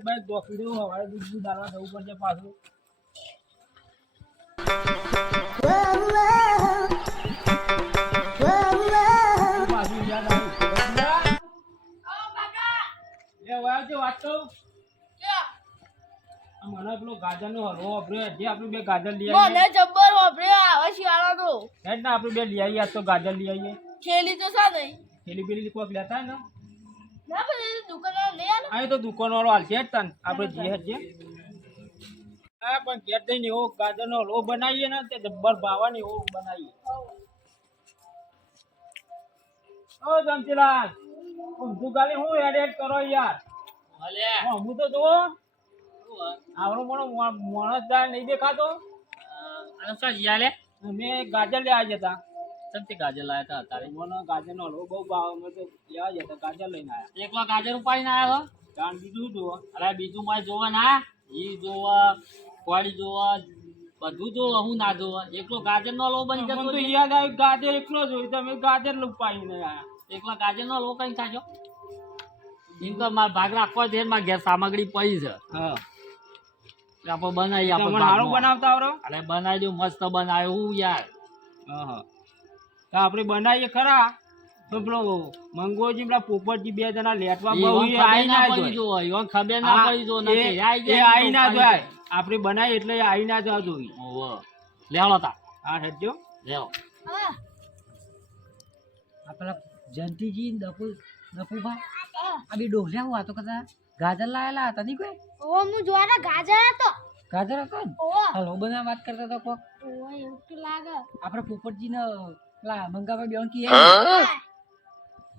Bike દોખી દઉં હવારે દૂધ ડાલવા જવું પડશે પાછું પાછું યાદ આવ્યું વાત કહું મને પેલો ગાજર નો હલવો વાપરે જે આપણે બે ગાજર લઈ આવીએ મને જબ્બર વાપરે આવે શિયાળાનો હેડ ને આપણે બે લઈ આવીએ તો ગાજર લઈ આવીએ ખેલી તો સા નહીં થેલી પેલી કોક લેતા ને ના પણ દુકાનવાળો લઈ આલો અહીં તો દુકાન વાળો હાલશે જ તન આપણે જે હજે હા પણ ઘેર જઈને એવો ગાજર નો હલવો બનાવીએ ને તે જબ્બર ભાવવાનો એવો બનાવીએ ઓ જમતીલાલ ઊંધું ગાલી હું એડ કરો યાર ભલે હું તો જો આવડો મોણો માણસ જાય નહીં દેખાતો અને શું જીયા લે મેં ગાજર લેવા જતા સંતી ગાજર લાયા હતા તારે મને ગાજર નો હલવો બહુ ભાવ અમે તો લેવા જતા ગાજર લઈને આવ્યા એકલો ગાજર ઉપાડીને આવ્યો જાણ બીજું જુઓ અરે બીજું મારે જોવા ના ઈ જોવા કોળી જોવા બધું જોવા હું ના જોવા એકલો ગાજર નો લો બની જતો તો યાદ આવ્યું ગાજર એકલો જ હોય તમે ગાજર લપાઈને આવ્યા એકલા ગાજર નો લો કઈ ખાજો એમ તો મારા ભાગ રાખવા દે મારા ઘેર સામગ્રી પડી છે હા આપણે બનાવી આપણે સારું બનાવતા આવડો અરે બનાવી દઉં મસ્ત બનાવ્યું હું યાર હા તો આપણે બનાવીએ ખરા તો પેલો મંગોજી પેલા પોપટજી બે જણા લેટવા બહુ આઈ ના પડી જો ઈવન ખબર ના પડી જો નથી આઈ ના જાય આપણે બનાવી એટલે આઈ ના જવા જોઈએ ઓહો લેવલો તા હા હેડજો લેવો આ પેલા જયંતિજી દપુભા આ બી ડોહલ્યા હું વાતો કરતા ગાજર લાયેલા હતા નહીં કોઈ ઓ હું જોવાના ગાજર હતો ગાજર હતો ને ઓ હલો બધા વાત કરતા હતા કોક ઓ એવું તો લાગે આપણે પોપટજીને પેલા મંગાવા બેન કી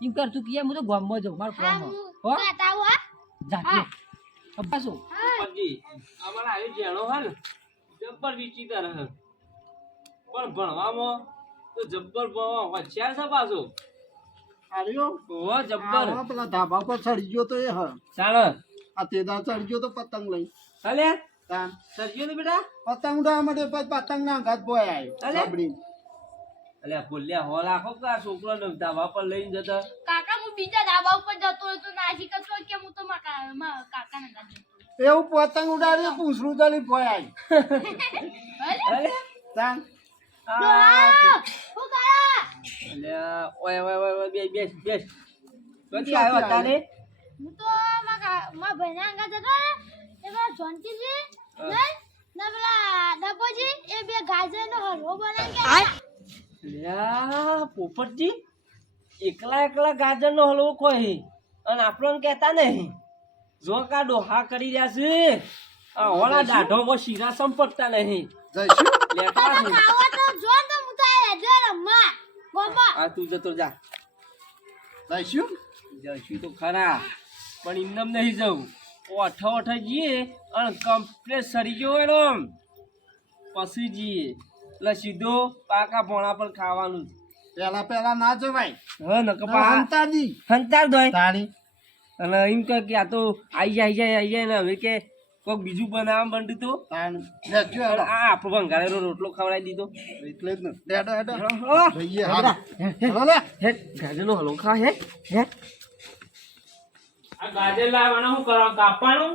એમ કર તું કિયા હું તો ગામમાં જાઉં મારો પ્રોમ હો બતાવો જાતી અબ્બાસુ પોપટજી અમારા આવી જેણો હે ને જબ્બર વિચિત્ર હે પણ ભણવામાં તો જબ્બર હોશિયાર છે પાછો આર્યો ઓ જબ્બર આ પેલા ધાબા પર ચડી ગયો તો એ હ ચાલ આ તેદા ચડી ગયો તો પતંગ લઈ હાલે તાન સરજો ને બેટા પતંગ ઉડાવવા માટે પછી પતંગ ના ઘાત બોય આવ્યો અલે. સાંભળીને. અલ્યા બોલ્યા હો રાખો કા છોકરો ને ધાબા પર લઈને જતા કાકા હું બીજા ધાબા ઉપર જતો હોય તો નાસી કરતો કે હું તો મારા કાકાને ગાજર એવું પતંગ ઉડાડી પૂછડું ચાલી બોય આવી અલે તાન હું કરા અલ્યા ઓય ઓય ઓય બેસ ક્યાંથી આવ્યો તારે હું તો મારા ભાઈના અંગા જતો ને એમાં જોનતીજી નહીં ને પેલા ડપોજી એ બે ગાજરનો હલવો બનાવી ગયા અલ્યા પોપટજી એકલા ગાજર નો હલવો કોઈ અને આપણને કહેતા નહીં જો કા ડોહા કરી રહ્યા છે આ હોળા દાઢોમાં શીરા સંપટતા નહીં જઈશું લેખા છે ખાવા તો જો તો હું તો હેડે રમવા ગોમા આ તું જતો જા જઈશું જઈશું તો ખરા પણ ઇન્દમ નહીં જવું ઓઠો જઈએ અને કમ્પ્લેટ સરી ગયો એનો પછી જઈએ એટલે સીધો પાકા ભોણા પર ખાવાનું પેલા ના જવાય હા ન કપા હંતાજી હંતાર દોય તારી અને એમ કહે કે આ તો આઈ જાય ને હવે કે કોઈક બીજું બનાવવા માંડ્યું તો તાન લેજો અને હેડો. આ આપણો ભંગાળેલો રોટલો ખવડાવી દીધો એટલે જ ને હેડો હેડો હા, જઈએ હાલ હાલો લે હેટ ગાજરનો હલવો ખા હે આ ગાજર લાવવાનો શું કરવાનું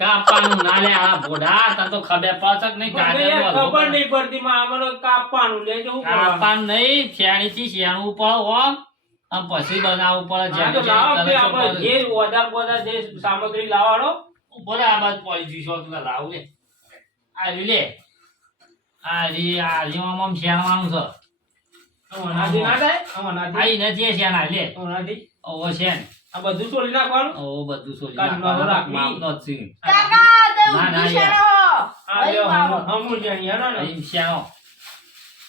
કાપવાનું ના લે આ ભોડા તને તો ખબર પડશે કે નહીં ગાજર ખબર નહીં પડતી માં આમાં કાપવાનું લે તો શું કાપવાનું નહીં શેણી થી શેણું પડે ઓમ આમ પછી બનાવવું પડે હા તો લાવો બે આપણે જે વધારે જે સામગ્રી લાવવાનો ઉપર આ બાજુ પડી જઈશું તો લાવું લે આ લે આ આમ શેણવાનું છે અનાજી ના થાય અનાજી આઈ નથી શેણા લે અનાજી ઓવો શેણ આ બધું છોડી નાખવાનું ઓ બધું સોલી કાઢવાનો રાખવી. માપનો જ છે કાકા તે ના, ના, ઉઠી યાર. શેરો આ લ્યો હમું જણી હેડો ને અહીં શેણો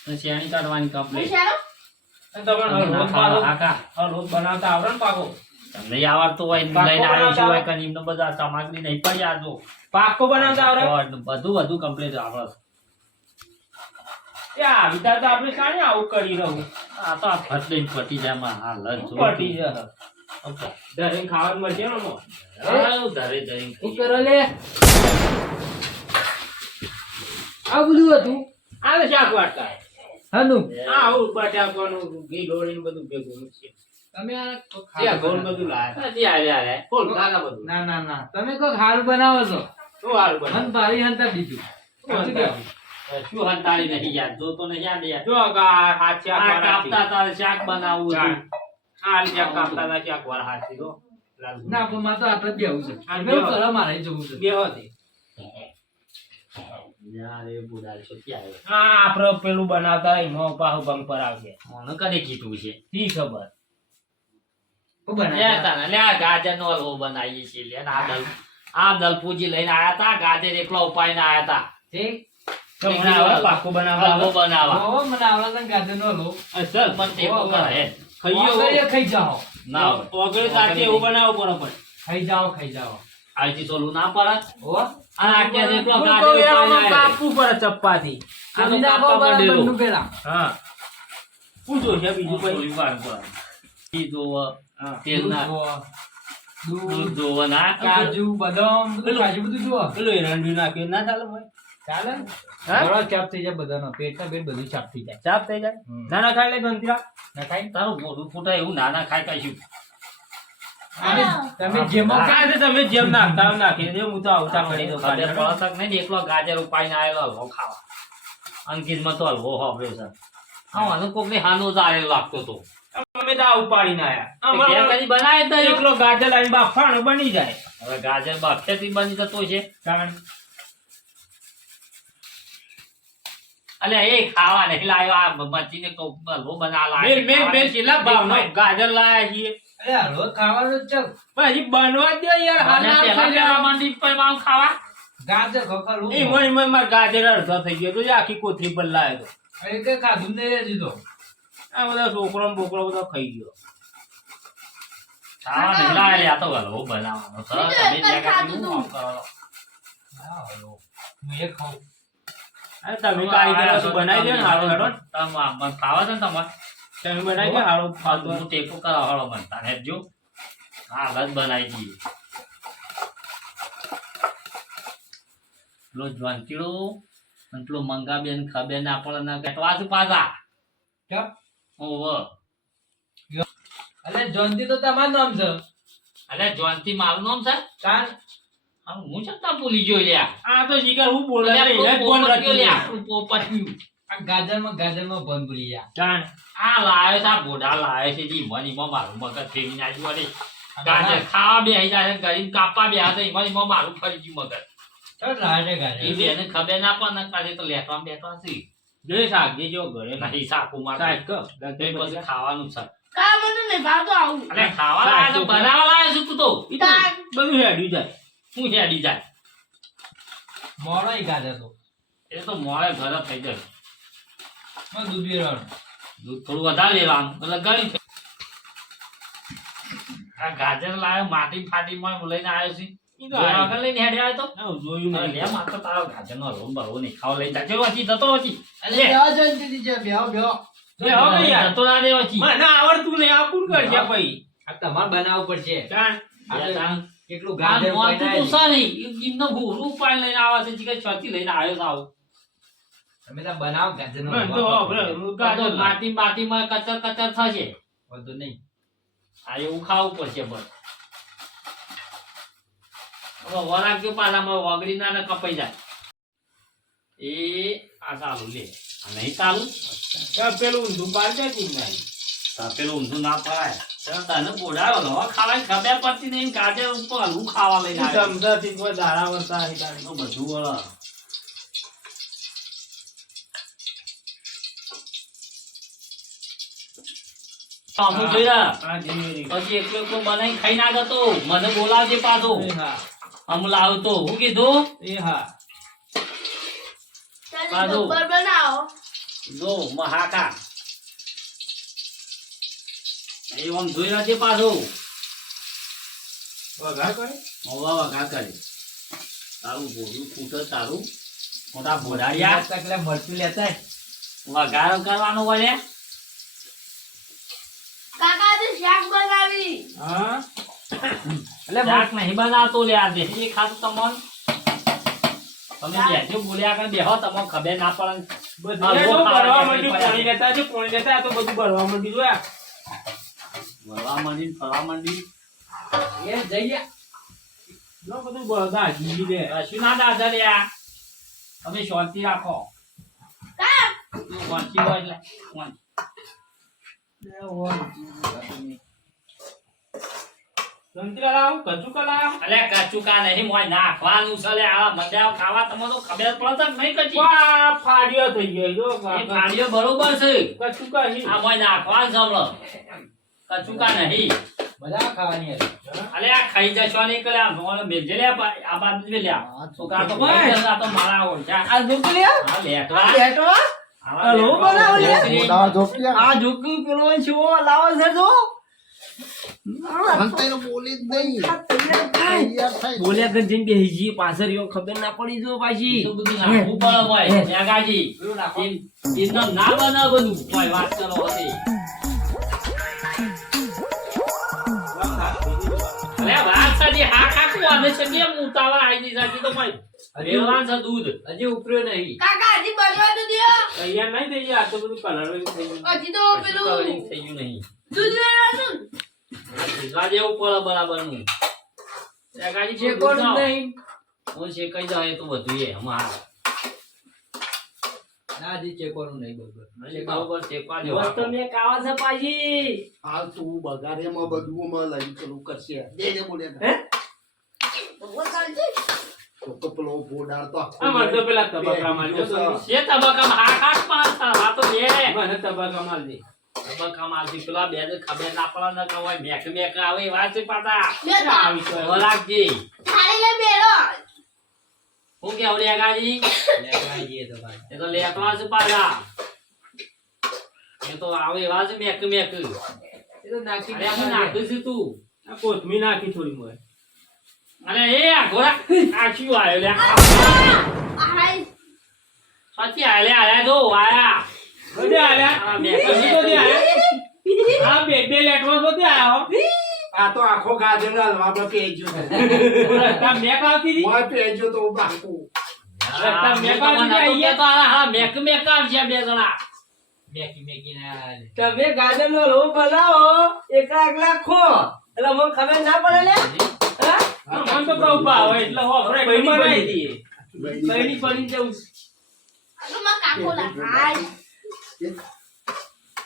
તો શેણી કાઢવાની હું કમ્પ્લીટ શેરો તમને રોજ પાકો કાકા રોજ બનાવતા આવડે ને પાકો તમને આવડતું હોય ને પાકો લઈને આવ્યો છું બનાવતા હોય કે એમને બધા સામગ્રી નહીં પડી આ જો પાકો બનાવતા આવડે બધું કમ્પ્લીટ આવડે એ આવી તો આપણે કાણે આવું કરી રહ્યું આ તો આ ફટ લઈને પટી જાય માં હાલ જ જો પટી જશે દરેક ખાવાનું મળશે ને આમાં. હાવ ધરે ધરી શું કરો લે આ બધું હતું આ શાક વાટતા હાનું આ આવું બટાકાનું ઘી ઢોળીને બધું ભેગું છે તમે આ ત્યાં ગોળ બધું લાયા. હજી આલે બોલ, કાકા બધું. ના ના ના તમે કોક હારું બનાવો છો શું હારું બનાવ્યું? મન ભારી હંતા દીધું શું બનાવ્યું? શું હંતાળી નહીં યાર જોતો નહીં યાદ યાર જો આ હાથ શાક આ વાળા કાપતા તારે શાક બનાવવું હતું. આ શાક કાપતા હતા, શાક વાળા હાથથી તો. લાલુ. ના પણ મારે તો આટલે જ બેહવું છે આ બેહવું બેહો. કરો, મારે જવું છે બે હતી. યાર એ બુડાલ છો ક્યાં આવ્યો? આ આપણે પેલું બનાવતા રહી નો પાહુ ભંગ પર આવશે. મને કને કીધું છે શી ખબર? હું લે બનાવ્યા તાને લે આ ગાજરનો હલવો બનાવીએ છીએ લે ને આ દલપુજી લઈને આયા તા ગાજર એકલો ઉપાડીને આયા તા ઠીક તો મને આવડે પાકું બનાવતા હલવો આવડે? બનાવવા ઓહો, મને આવડે છે ગાજરનો હલવો. અસલ. મને ટેકો કરે ખાઈએ ઓગળીએ એવું. ખાઈ જાઓ ના ઓગળી સાથે એવું બનાવવું પડે પણ. ખાઈ જાઓ આથી સોલું ના પડે હો અને આટલે એકલો હું ગાજર કહું યાર, આમાં ઉપાડીને આયો. કાપવું પડે ચપ્પાથી. આ તો જમીન આપો કાપવા બરાબર માંડેલો. બંધુ પેલા. હા. શું જોઈશે બીજું કઈ? સોલી વાર પર. ઈ જોવો, હા. તેલ ના દૂધ, દૂધ જોવો ના કાજુ બદામ બધું કાજુ બધું જુઓ પેલું એરંડી નાખ્યું ના ચાલે ભાઈ? ચાલે હા? ગળો ચાપ થઈ જાય બધાનો પેટના પેટ બધું ચાપ થઈ જાય ચાપ થઈ જાય. હમ. ના ના ખાઈ લે ગંતરા. ના ખાઈ તારું મોઢું ફૂટાય એવું નાના ખાય કશું તમે જેમાં હા, તો તમે જેમ નાખતા હોય નાખી દેજો. હું તો આવતા કરી દઉં ખબર પાછળ. પડે તક નહીં એકલો ગાજર ઉપાડીને આવેલો હલવો ખાવા અંકિતમાં તો હલવો હોભળ્યો છે હા અને કોક ને હાનો જાળેલો લાગતો તો અમે તો આ ઉપાડીને આયા. ઘેર અમારે કદી બનાવે જ નહીં. એકલો ગાજર લાવીને બાફાણો બની જાય. હવે ગાજર બાફેથી બની જતો છે કારણ અલ્યા એ ખાવા નહીં લાવ્યો આ મચીને કહું હલવો બનાવવા મેલ મેલ લાવ્યો. મેલ કેટલા ભાવનો ગાજર લાયા છીએ. અરે હલવો ખાવાનો જ છે પણ હજી બનવા જ દો યાર. હાલ મને ના પહેલા ખાઈ પહેલા લેવા. માંડી પણ આમ ખાવા ગાજર ખખલું એ મય માર ગાજર અડધો થઈ ગયો તો જે આખી કોથળી પર લાવ્યો તો. એ કે ખાધું નહીં દીધો આ બધા છોકરો ને બોકરો બધો ખાઈ ગયો. ખાવા નહીં લાવે આ તો હલવો બનાવવાનો છે. તમે ત્યાં કાંઈ શું આમ કરો છો? હું એ ખાઉં અરે તમે કારીગર છો, બનાવી દો ને હારો હેડો. મને ખાવા છે ને તમારે તમે બનાવી દો હારો ખાતો. હું ટેકો કરાવ હળો મને તારે જો હા બસ બનાવી દઈએ પેલો જ્વાંતીડો અને પેલો મંગાબેન ખબર ના પડે ના કહેવા છું પાછા કેમ? ઓહો અલે જોનતી તો તમારું નામ છે અલે જ્વાંતી મારું નામ છે તાર હા, હું છે તા ભૂલી ગયો લ્યા આ તો જીગર હું બોલે અલ્યા, રે, એ જ બોલ પોપટ ગયો રચી લ્યા, લે. આપણું પોપટિયું. આ ગાજરમાં ભન ભૂલી ગયા જાણ. આ લાયો છે આ બોડા લાયો છે જી મનીમાં મારું મગજ ફેરી નાખ્યું અરે ગાજર ખાવા બેસી જાય છે કરીને કાપવા બેહા તો મનીમાં મારું ફરી ગયું મગજ ચાલ રાડે એ ગાજર બેને ખબર ના પડે ને કાલે તો લેટવા બેઠા છે જોઈ શાક દેજો ઘરે. નહીં સાકું શાક મારે કર. પછી ખાવાનું છે કા મને નહીં ભાવતો આવું અરે ખાવા લાયો તો બનાવવા લાયો છું તું તો ઈ તો બધું હેડ્યું જાય. શું છે અડી જાય મોડો ઈ ગાજર તો એ તો મોડે ઘરે થઈ જાય માં દૂધ વેરાણ દૂધ થોડું વધારે લેવાનું એટલે ગળી થઈ આ ગાજર લાયો માટી ફાટી માં લઈને આવ્યો છે ઈ તો જોયા આવી. વગર લઈને હેડે આવ્યો તો આવું જોયું અરે નહીં. લે માત્ર તારો ગાજરનો હલવો બળવો નહીં ખાવા લઈ જાય વચી જતો વચી અલે બેહો જોનતી દીજે બેહો બેહો બે હો ભાઈ યાર. જતો ના દે વચી મને આવડતું નહીં, આ કોણ કરશે ભાઈ? આ તમારે બનાવવું પડશે જાણ. એટલું આ ગાજર મોતું તો બનાવી છે નહીં એમનો ભૂરું પાણી લઈને આવે છે જીગર છતી લઈને આવ્યો છે આવું તમે તો બનાવો ગાજરનો મને તો હવે ગાજર લાવ. માટી માટીમાં કચર કચર થશે વધુ નહીં આ એવું ખાવું પડશે બસ હવે વરાગ્યો પાછામાં વગડી ના ને કપાઈ જાય એ આ ચાલુ લે આ નહીં ચાલુ આ પેલું ઊંધું પાડી દેતી ભાઈ. તાર પેલું ઊંધું ના પડાય તને બોડાયો ને હવે ખાવાની ખબર પડતી નહીં ગાજર ઉપર હલવું ખાવા લઈને ઈ આવ્યો. સમજાતી કોઈ દાડા વરસા આવી તારી. તો બધું વળે અમુક જોઈ રહ્યા. આ ધીમે ધીમે. પછી એકલો એકલો બનાવી ખાઈ ના જતો મને બોલાવજે પાછો એ હા અમ લાવતો હું કીધું એ હા બાજુ. ચાલી ગબ્બર બનાવો જો મહાકા એ આમ જોઈ રહેજે પાછો વઘાર કરે? હવા વઘાર કરે તારું બોલું ફૂટે તારું મોટા બોડાડિયા તકલે મરચું લેતા વઘાર કરવાનો વળે કાકા આજે શાક બનાવી હા? એટલે શાક નહીં બનાવતો લે આ દે એ ખાતું તમને તમે બેઠો બોલ્યા આગળ બેહો તમને ખબર ના પડે બધું એ તો ભરવા માંડ્યું, પોણી લેતા આવજો, પોણી લેતા આ તો બધું ભરવા માંડ્યું. જો આ. વળવા માંડી ફરવા માંડી એ જઈએ લો બધું બધા જીવી દે કશું ના દાદા લ્યા તમે શાંતિ રાખો તું વાંચી હોય એટલે વાંચ. સંતરા કચું કલાવ અલે કચુકા નહીં મોય નાખવાનું છે લે આ મજા ખાવા તમને તો ખબર પડે કે નહીં કચી વા ફાડ્યો થઈ ગયો જો એ ફાડ્યો બરોબર છે કચું કહી આ મોય નાખવાનું છે હમણાં કચુકા નહીં બધા ખાવાની હતી અલે આ ખાઈ જશો નહીં કરે આ મોને મેલજે લે આ બાજુ જ લ્યા છોકરા તો ખાઈ જશે, આ તો મારા ઓળખ્યા આ જોક લ્યા આ લેટવા બેટવા આવા હલો, લેટવા બનાવો લે. ઓળખી. મોઢા જોપ્યા આ જોક પેલો છો લાવે છે જો હંતાઈને બોલી જ નહીં તૈયાર થઈ બોલ્યા કે જેમ બેહી જઈએ પાછળ યો ખબર ના પડી જો પાછી તો બધું નાખવું પડે મોય મેગાજી એનો ના બનાવ બધું મોય વાત કરો હતી અરે વાત સાજી હા કાકુ આને છે કેમ ઉતાવળ આવી દી સાજી તો ભાઈ રેવાન છે દૂધ હજી ઉપર્યો નહીં કાકા હજી બનવા તો દ્યો તૈયાર નહીં થઈ ગયા આ તો બધું કલર થઈ ગયું હજી તો પેલું કવરિંગ થઈ ગયું નહીં દૂધ વેરવાનું ભીગા જેવું પડે બરાબરનું મેગાજી જે કોણ નહીં હું છે કઈ જાય તો બધું એ હમણાં ના હજી ચેકોનું નહીં બરોબર બરોબર ચેકવા બસ દેવા તમે કાવા છે પાછી હાલ તું બગારેમાં બધું માં લઈ ચલું કરશે દે બોલ્યા હે તો પેલો બોડાર તો આ મને તો પેલા તબક્કા મારજો તો છે તબક્કામાં હા કાક પાસ આ તો બે મને તબક્કા માર દે તબક્કામાં થી પેલા બે ને ખબર ના પડે ન કે હોય મેક મેક આવે એ વાત છે પાતા આવી તો વલાકજી થાળી લે બેરો હું કે આવડ્યા ગાજી લેવા જઈએ તો ભાઈ એ તો લેકવા છે પાછા એ તો આવે એવા છે મેક મેક એ તો નાખી અરે હું નાખું છું તું આ કોથમી નાખી થોડી મોય અરે એ આ ઘોડા આચ્યું આવ્યો લે આહાઈ સાચી આયા તો આયા બધે આલ્યા આ મેક હજી તો દે આયા આ બે લેટવા તો દે આયા હો આ તો આખો ગાજર હલવા પર પેજો રસ્તા મેક આવતી હતી મોય પેજો તો બાપુ રસ્તા મેક આવી તો હા મેક મેક આવશે બે જણા મેકી મેકી ના તમે ગાજર નો હલવો બનાવો એકલા એકલા ખો એટલે મને ખબર ના પડે લે હા? મન તો કહું પા હવે એટલે હો હવે બહેની બનાવી બની. દઈએ બહેની પડી જવું આનો માં કાકો લાગાય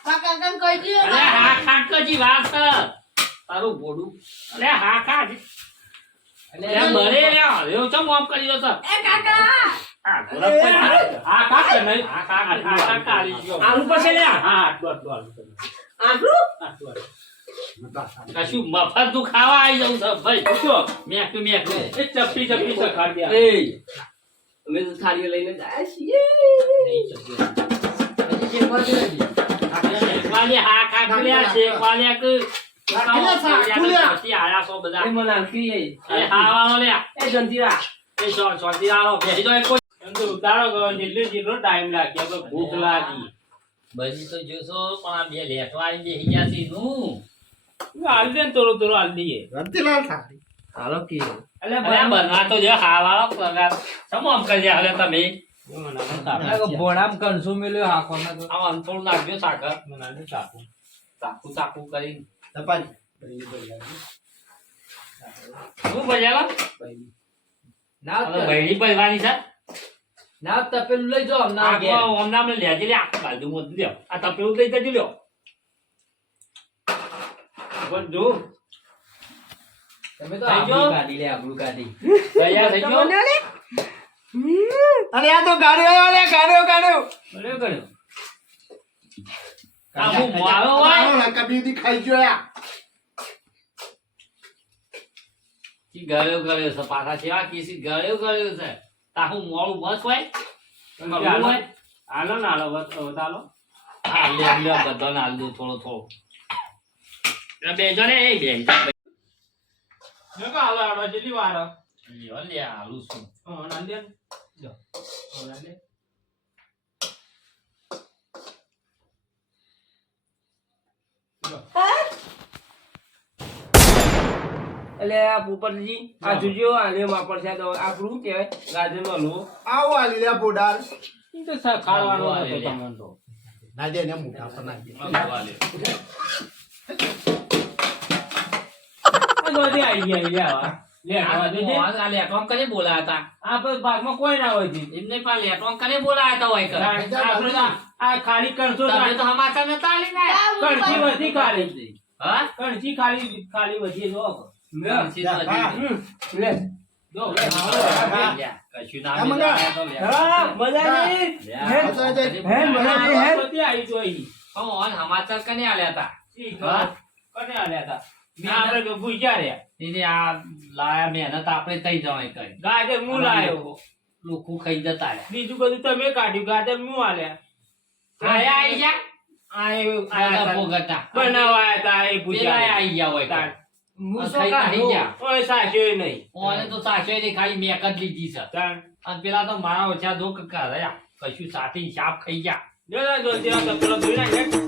કાકા કામ કહી દયો અરે હા ખાકજી વાત છે તારું બોડું અરે હા ખા એટલે અરે મરે રે હવે તો મોમ કરી દો તો એ કાકા હા ગોરખ પર હા કાક નહીં હા ખા કાલી ગયો આલુ પછી લે હા આટલું આટલું કશું મફત તું ખાવા આવી જવું છે ભાઈ પૂછો મેક મેક એ ચપટી ચપટી સખાડ દે એ અમે તો થાળીઓ લઈને જાય છીએ હજી ચેકવા દે હજી વાલે હા કાકલ્યા છે વાલે કે આયા સો બધા એ મને આલકી એ હા વાળો લે એ જંતીરા એ સોતી આવો બેસી તો એક એમ તો ઉતારો ગયો જેટલો ટાઈમ લાગ્યો તો ભૂખ લાગી બજી તો જોશો પણ આ બે લેટવા આવી બેસી ગયા છે નું હાલ દે ને થોડું થોડું હાલ દઈએ રંતીલાલ થાળી હાલો કે એટલે અરે બનવા તો જો હા વાળો પગાર સમ આમ કરી દે હવે તમે ભોળામ કણસો મેલ્યો હાકો ના તો આમ થોડું નાખજો સાકર મને સાપુ ચાકુ ચાકુ કરી તપાઈ શું બજાલા ના હવે બૈરી પડવાની છે ના તપેલું લઈ જાઓ ના ઘેર. આ ઓમનામ લેજે લે આ બાજુ મત લ્યો આ તપેલું લઈ જજો લ્યો પણ જો તમે તો થઈ ગયો? આબરૂ કાઢી લે આબરૂ કાઢી તૈયાર થઈ ગયો અરે આ તો ગાડ્યો લે ગાડ્યો બરાબર કર્યો આ હું મારો હોય કબીર ખાઈ જોયા કી ગળ્યો ગળ્યો છે પાછા સેવા કીસી ગળ્યો ગળ્યો છે તા હું મોળું બસ હોય કબલું હોય હાલો ને હાલો ચાલો હા લે લે બધાને હાલ દો થોડો થોડો એટલે બેજો ને એ બેન જો કે હાલો હાલો જેટલી વાર લ્યો લે હાલું છું નાલ દે લ્યો. નાલ દે એટલે આ પોપટજી આ જોજો આને વાપર છે તો આપણું કહેવાય ગાજરનો હલવો આવો આ લીલા બોડાર ઈ તો ખાવાનું નતો તમને તો ના દે ને મોટા પર નાખી દે. બધી આવી ગયા લ્યા. લે, આવા દે છે. આ લેટવામ કરે બોલાયા હતા આપણે ભાગમાં કોઈ ના હોય છે. એમને પણ લેટવામ કરે બોલાયા હતા હોય કર આપણે તો આ ખાલી કરશો તો તમે તો સમાચાર નતા આલી ને કણસી વધી ખાલી. હા કણસી ખાલી વધી જો. કણસી તો વધી. લે. જો, લે, આવો. કશું ના આ મંગા. હા, મજા નહીં. હે, મજા નહીં, હે. બધી આવી જોઈ. સમાચાર કને આલ્યા હતા ઈ હા? કને આલ્યા હતા? આપણે તો ભૂખ્યા રહ્યા. એને આ લાયા મહેનત આપણે તઈ જવાય કરી ગાજર હું લાયો. લોકો ખાઈ જતા રહ્યા બીજું બધું તમે કાઢ્યું, ગાજર હું આલ્યા. આયા આઈ જા આયા પોગટા બનાવવા આયા તા એ પેલા ભૂખ્યા. આઈ ગયા હોય તાણ. આ મૂસો ખાઈ કાઢ્યો. ગયા. ઓય સાચ્યોય નહીં. ઓને તો સાચે ને ખાલી મેક જ લીધી છે તાણ. અને પેલા તો મારા ઓછા ધોક રહ્યા કશું સાથી શાપ ખાઈ ગયા જો, જો, જો, જો, પેલો જોઈ નાખ.